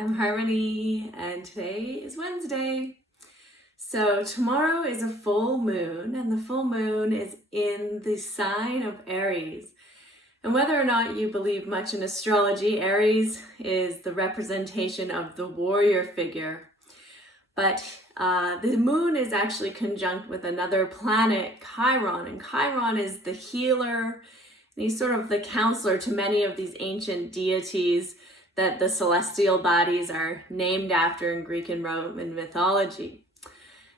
I'm Harmony, and today is Wednesday. So tomorrow is a full moon, and the full moon is in the sign of Aries. And whether or not you believe much in astrology, Aries is the representation of the warrior figure. But the moon is actually conjunct with another planet, Chiron, and Chiron is the healer, and he's sort of the counselor to many of these ancient deities that the celestial bodies are named after in Greek and Roman mythology.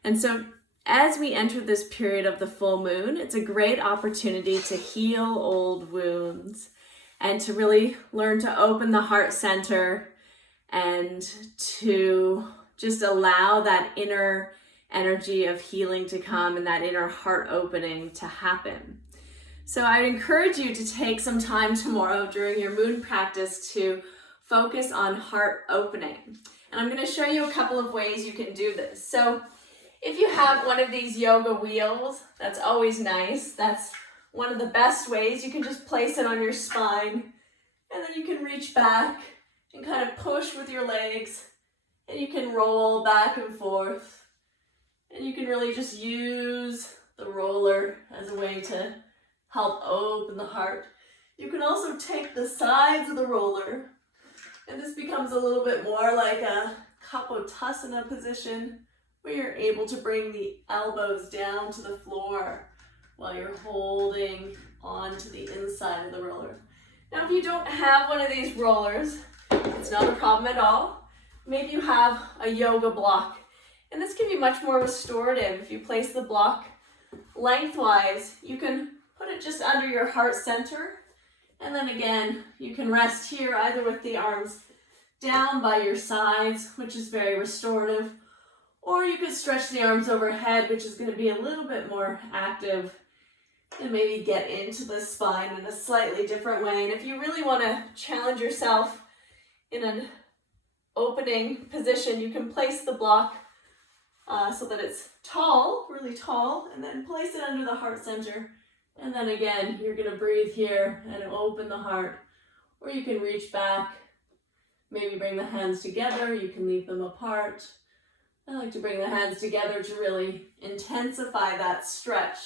And so as we enter this period of the full moon, it's a great opportunity to heal old wounds and to really learn to open the heart center and to just allow that inner energy of healing to come and that inner heart opening to happen. So I'd encourage you to take some time tomorrow during your moon practice to focus on heart opening. And I'm going to show you a couple of ways you can do this. So if you have one of these yoga wheels, that's always nice. That's one of the best ways. You can just place it on your spine, and then you can reach back and kind of push with your legs, and you can roll back and forth. And you can really just use the roller as a way to help open the heart. You can also take the sides of the roller, and this becomes a little bit more like a kapotasana position, where you're able to bring the elbows down to the floor while you're holding onto the inside of the roller. Now, if you don't have one of these rollers, it's not a problem at all. Maybe you have a yoga block, and this can be much more restorative. If you place the block lengthwise, you can put it just under your heart center. And then again, you can rest here either with the arms down by your sides, which is very restorative, or you could stretch the arms overhead, which is going to be a little bit more active, and maybe get into the spine in a slightly different way. And if you really want to challenge yourself in an opening position, you can place the block so that it's tall, really tall, and then place it under the heart center. And then again, you're going to breathe here and open the heart. Or you can reach back, maybe bring the hands together, you can leave them apart. I like to bring the hands together to really intensify that stretch.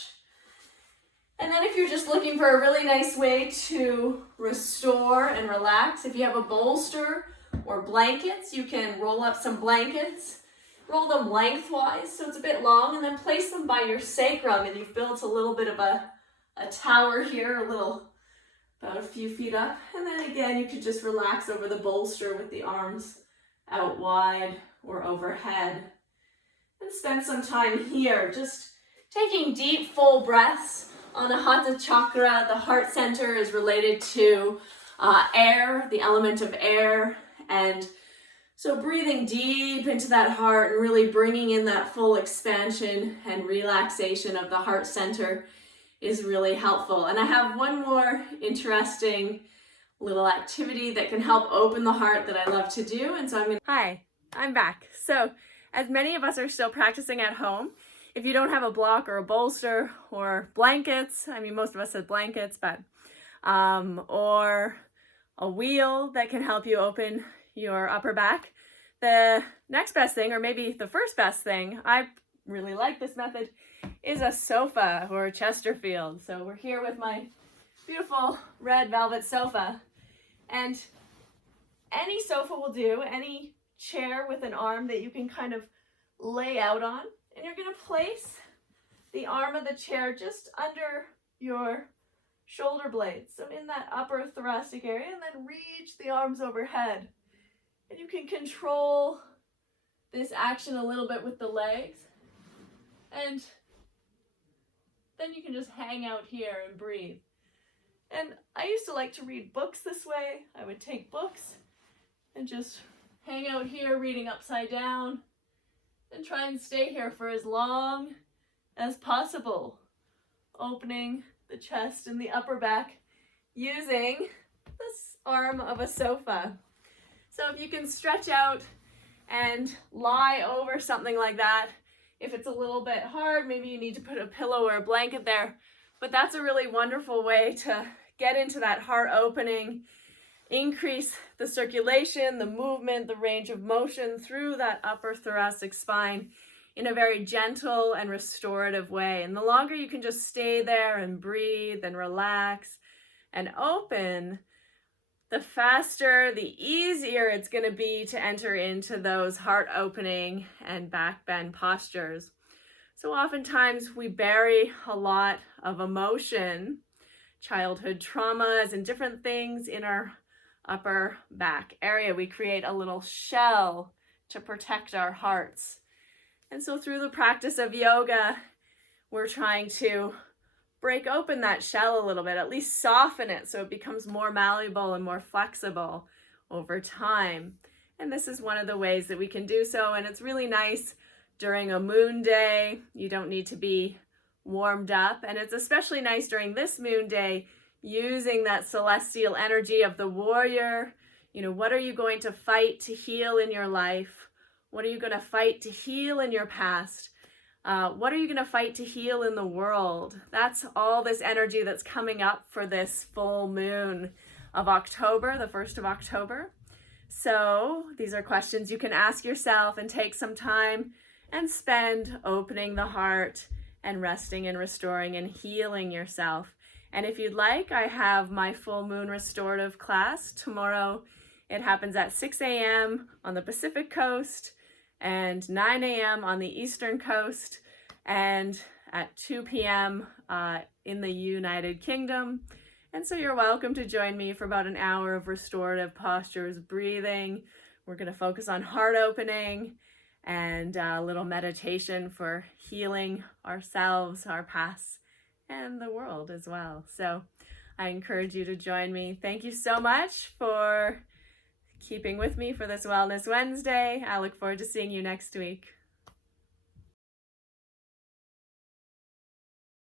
And then if you're just looking for a really nice way to restore and relax, if you have a bolster or blankets, you can roll up some blankets, roll them lengthwise so it's a bit long, and then place them by your sacrum, and you've built a little bit of a tower here, about a few feet up. And then again, you could just relax over the bolster with the arms out wide or overhead. And spend some time here, just taking deep, full breaths. Anahata chakra, the heart center, is related to air, the element of air. And so breathing deep into that heart and really bringing in that full expansion and relaxation of the heart center is really helpful. And I have one more interesting little activity that can help open the heart that I love to do. And so Hi, I'm back. So as many of us are still practicing at home, if you don't have a block or a bolster or blankets, most of us have blankets, but or a wheel that can help you open your upper back, the next best thing, or maybe the first best thing, I really like this method, is a sofa or a Chesterfield. So we're here with my beautiful red velvet sofa, and any sofa will do, any chair with an arm that you can kind of lay out on, and you're going to place the arm of the chair just under your shoulder blades, so in that upper thoracic area, and then reach the arms overhead. And you can control this action a little bit with the legs, and then you can just hang out here and breathe. And I used to like to read books this way. I would take books and just hang out here reading upside down and try and stay here for as long as possible, opening the chest and the upper back using this arm of a sofa. So if you can stretch out and lie over something like that, if it's a little bit hard, maybe you need to put a pillow or a blanket there, but that's a really wonderful way to get into that heart opening increase the circulation, the movement, the range of motion through that upper thoracic spine in a very gentle and restorative way. And the longer you can just stay there and breathe and relax and open, the faster, the easier it's going to be to enter into those heart opening and back bend postures. So oftentimes we bury a lot of emotion, childhood traumas, and different things in our upper back area. We create a little shell to protect our hearts. And so through the practice of yoga, we're trying to break open that shell a little bit, at least soften it so it becomes more malleable and more flexible over time. And this is one of the ways that we can do so. And it's really nice during a moon day. You don't need to be warmed up. And it's especially nice during this moon day, using that celestial energy of the warrior. You know, what are you going to fight to heal in your life? What are you going to fight to heal in your past? What are you going to fight to heal in the world? That's all this energy that's coming up for this full moon of October, the 1st of October. So these are questions you can ask yourself and take some time and spend opening the heart and resting and restoring and healing yourself. And if you'd like, I have my full moon restorative class tomorrow. It happens at 6 a.m. on the Pacific Coast and 9 a.m. on the Eastern Coast, and at 2 p.m. In the United Kingdom. And so you're welcome to join me for about an hour of restorative postures, breathing. We're going to focus on heart opening and a little meditation for healing ourselves, our past, and the world as well. So I encourage you to join me. Thank you so much for keeping with me for this Wellness Wednesday. I look forward to seeing you next week.